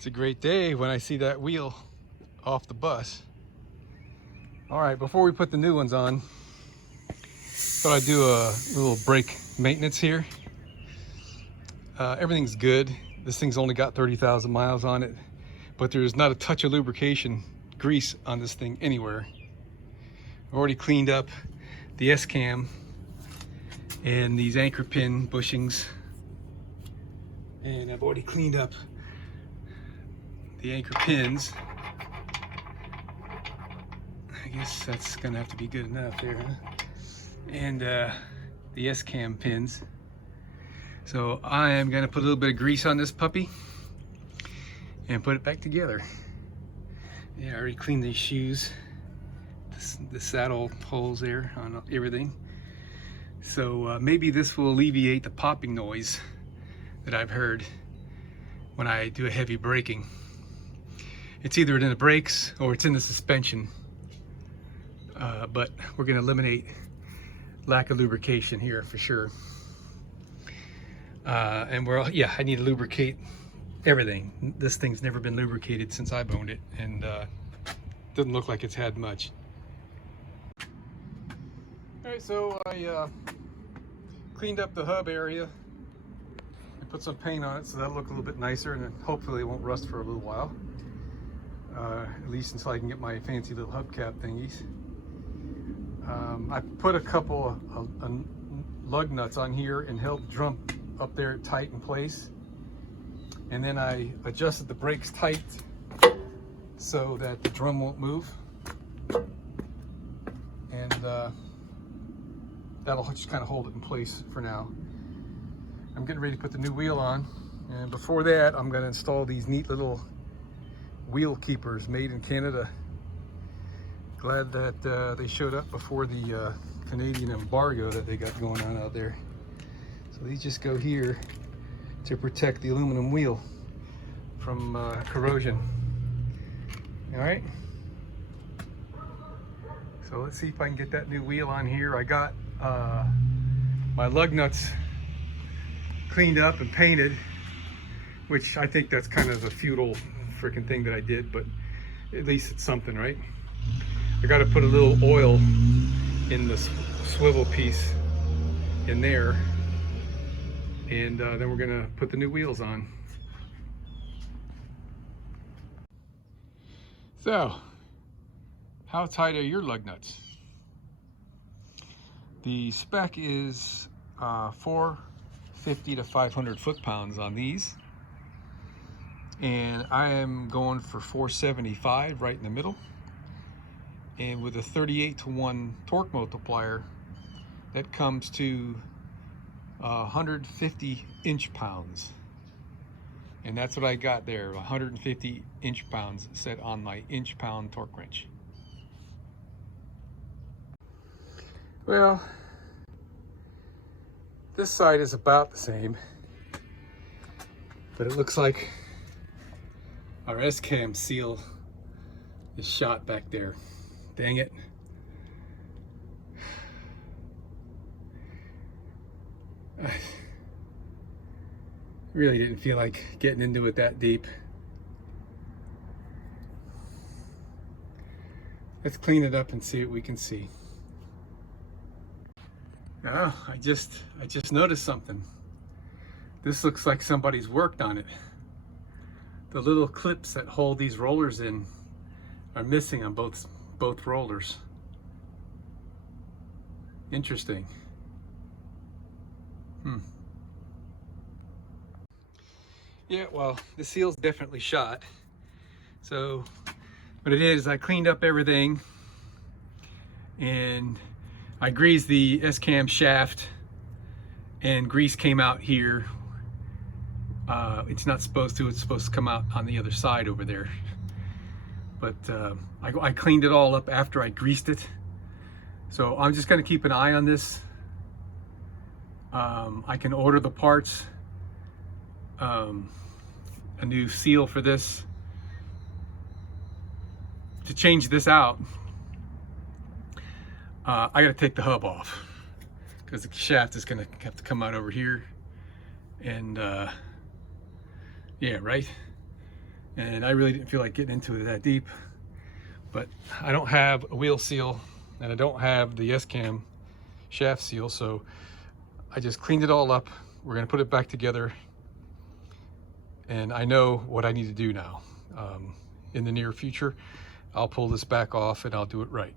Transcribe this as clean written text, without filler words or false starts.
It's a great day when I see that wheel off the bus. All right, before we put the new ones on, thought I'd do a little brake maintenance here. Everything's good. This thing's only got 30,000 miles on it, but there's not a touch of lubrication grease on this thing anywhere. I've already cleaned up the S-cam and these anchor pin bushings, and I've already cleaned up the anchor pins. I guess that's gonna have to be good enough there, huh? And the S-cam pins. So I am gonna put a little bit of grease on this puppy and put it back together. Yeah, I already cleaned these shoes, the saddle holes there on everything. So maybe this will alleviate the popping noise that I've heard when I do a heavy braking. It's either in the brakes or it's in the suspension, but we're gonna eliminate lack of lubrication here for sure. And I need to lubricate everything. This thing's never been lubricated since I've owned it, and doesn't look like it's had much. All right, so I cleaned up the hub area and put some paint on it, so that'll look a little bit nicer, and then hopefully it won't rust for a little while. At least until I can get my fancy little hubcap thingies. I put a couple of lug nuts on here and held the drum up there tight in place. And then I adjusted the brakes tight so that the drum won't move. And that'll just kind of hold it in place for now. I'm getting ready to put the new wheel on. And before that, I'm going to install these neat little wheel keepers made in Canada. Glad that they showed up before the Canadian embargo that they got going on out there. So these just go here to protect the aluminum wheel from corrosion. All right. So let's see if I can get that new wheel on here. I got my lug nuts cleaned up and painted, which I think that's kind of a futile freaking thing that I did, but at least it's something, right? I got to put a little oil in the swivel piece in there, and then we're gonna put the new wheels on. So, how tight are your lug nuts? The spec is 450 to 500 foot-pounds on these, and I am going for 475 right in the middle. And with a 38-to-1 torque multiplier, that comes to 150 inch-pounds. And that's what I got there, 150 inch-pounds set on my inch-pound torque wrench. Well, this side is about the same, but it looks like our S-cam seal is shot back there. Dang it. I really didn't feel like getting into it that deep. Let's clean it up and see what we can see. Oh, I just noticed something. This looks like somebody's worked on it. The little clips that hold these rollers in are missing on both rollers. Interesting. Yeah, well, the seal's definitely shot. So what it is, I cleaned up everything and I greased the S-cam shaft, and grease came out here. It's not supposed to, it's supposed to come out on the other side over there. But I cleaned it all up after I greased it. So I'm just gonna keep an eye on this. I can order the parts, a new seal for this. To change this out, I gotta take the hub off because the shaft is gonna have to come out over here. And yeah, right? and I really didn't feel like getting into it that deep. But I don't have a wheel seal, and I don't have the S-Cam shaft seal, so I just cleaned it all up. We're gonna put it back together, and I know what I need to do now. In the near future, I'll pull this back off and I'll do it right.